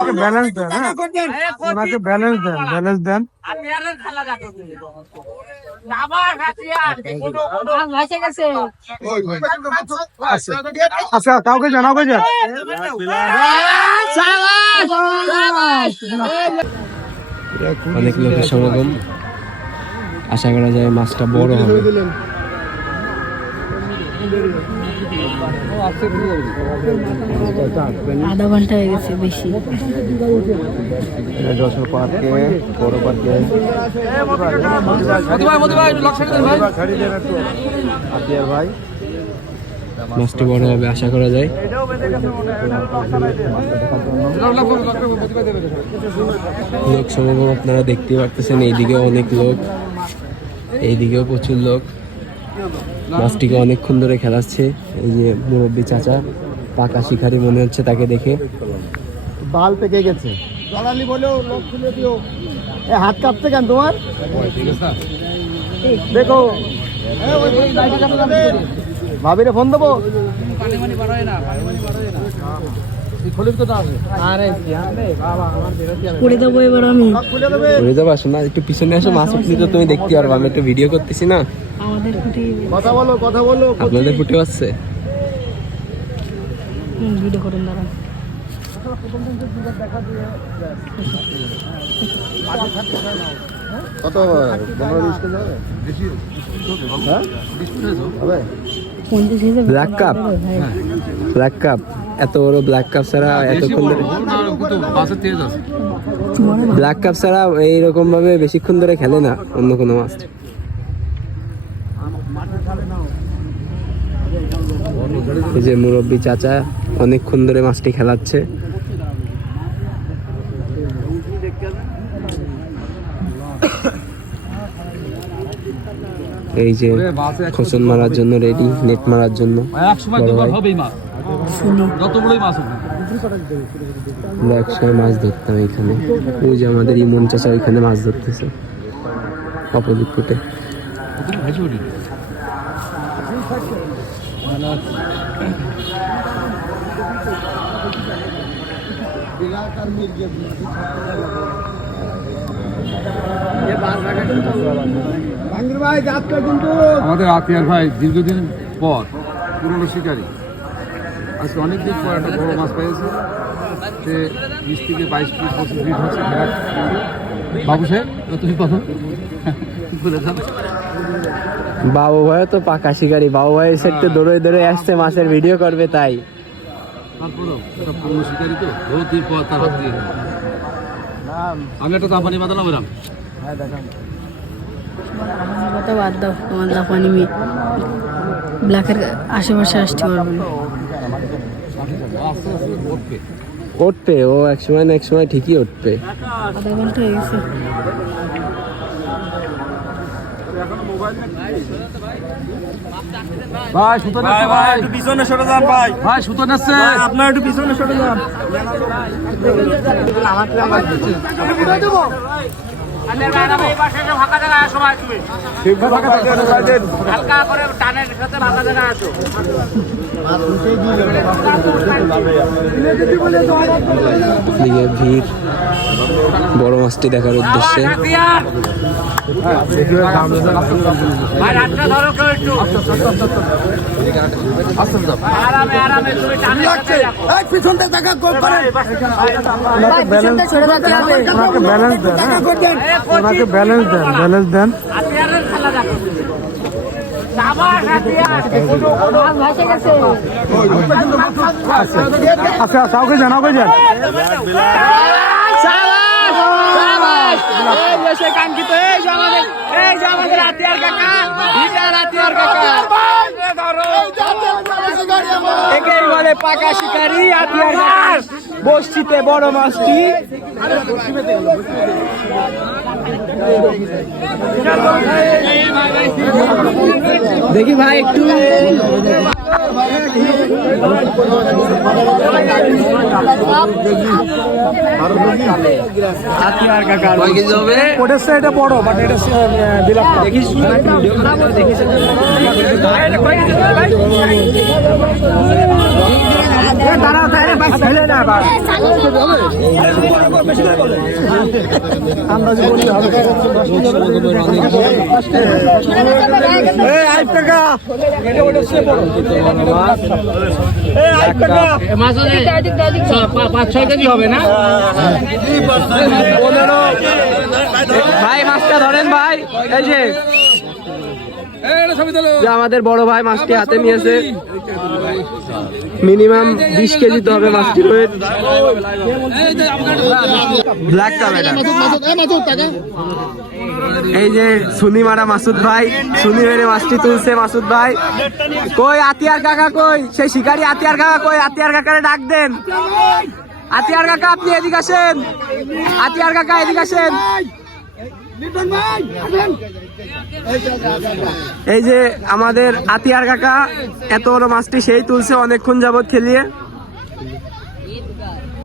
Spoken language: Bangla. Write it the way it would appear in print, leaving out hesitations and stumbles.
ব্যালেন্স দেন, হ্যাঁ ওনাকে ব্যালেন্স দেন, ব্যালেন্স দেন। আচ্ছা কাউকে জানাও, কাউকে যান। অনেক লোকের সমাগম, আশা করা যায় মাছটা বড় হবে। আধা ঘন্টা হয়ে গেছে বেশি। যশোর পার্কে, বড় পার্কে ভাই মাছটি বড় হবে আশা করা যায়। লোক সমাগম আপনারা দেখতে পারতেছেন, এইদিকেও অনেক লোক, এইদিকেও প্রচুর লোক। মাছটিকে অনেকক্ষণ ধরে খেলাচ্ছে। এই যে মুরব্বী চাচা, পাকা শিকারি মনে হচ্ছে তাকে দেখে। বাল পেকে গেছে, হাত কাঁপছে কেন তোমার? দেখো ভাবিরে ফোন দেবো। একটু পিছনে আসো, মাছ উঠলি তো তুমি দেখতে পারবো, আমি একটু ভিডিও করতেছি না। কথা বলো, কথা বলো। আপনাদের ফুটে আসছে ভিডিও করুন দাঁড়ান। কত 15-20 কেজি হবে? হ্যাঁ 20 কেজি হবে। ব্ল্যাক কাপ, ব্ল্যাক কাপ এত বড় ব্ল্যাক কাপ ছাড়া এতক্ষণ ধরে, ব্ল্যাক কাপ ছাড়া এইরকম ভাবে বেশিক্ষণ ধরে খেলে না অন্য কোনো মাছ। এই যে মুরব্বী চাচা অনেকক্ষণ ধরে মাছটি খেলাচ্ছে। এই যে খোসন মারার জন্য রেডি, নেট মারার জন্য। আমরা একসময় মাছ ধরতাম এখানে। ওই যে আমাদের ইমন চাচা ওইখানে মাছ ধরতেছে অপোজিট ফুটে। আমাদের আতিয়ার ভাই দীর্ঘদিন পর পুরনো শিকারী, আজকে অনেকদিন পর একটা বড় মাছ পেয়েছে। সে 20 থেকে 22 ফিট 25 ফিট হচ্ছে খেলা। বাবু সাহেব তুমি কথা বলে যাও। বাবু ভাই তো পাকা শিকারী, বাবু ভাই সেটতে দৌড়ে দৌড়ে আসছে মাছের ভিডিও করবে, তাই তারপরেও একটা পুরনো শিকারী তো বহুত দিন পর তার হাত দিয়ে আমি একটা জাপানি বাদানা বেরাম। কথা বাদ দাও, তোমার জাপানি মেয়ে ব্ল্যাকের আশেপাশে আসতে পারবে না। উঠবে ও একসময় না একসময় ঠিকই উঠবে। আধা ঘন্টা হয়ে গেছে। ভাই সুতো নাচ্ছে, ভাই একটু পিছনে সরে যান ভাই। ভাই সুতো নাচ্ছে, আপনার একটু পিছনে সরে যান। ভিড় বড় মাছটি দেখার উদ্দেশ্যে। ব্যালেন্স দেন, ওনাকে ব্যালেন্স দেন, ব্যালেন্স দেন। আচ্ছা কাউকে জানাও, কাউকে যান। একেই বলে পাকা শিকারি আতিয়ার বস্তিতে বড় মাছটি। দেখি ভাই একটু এটা বড় বাট এটা দেখিস ভাই মাছটা ধরেন ভাই, এই যে আমাদের বড় ভাই মাছটি হাতে নিয়েছে, মিনিমাম 20 কেজি তো হবে মাছটির ওয়েট। ব্ল্যাক কামেরা, এই যে সুনি মারা মাসুদ ভাই, সুনি মেরে মাছটি তুলছে মাসুদ ভাই। কই আতিয়ার কাকা কই, সেই শিকারি আতিয়ার কাকা কই? আতিয়ার কাকারে ডাক দেন। আতিয়ার কাকা আপনি এদিকে আসেন, আতিয়ার কাকা এদিকে আসেন। এই যে আমাদের আতিয়ার কাকা এত বড় মাছটি সেই তুলছে অনেকক্ষণ যাবত খেলিয়ে।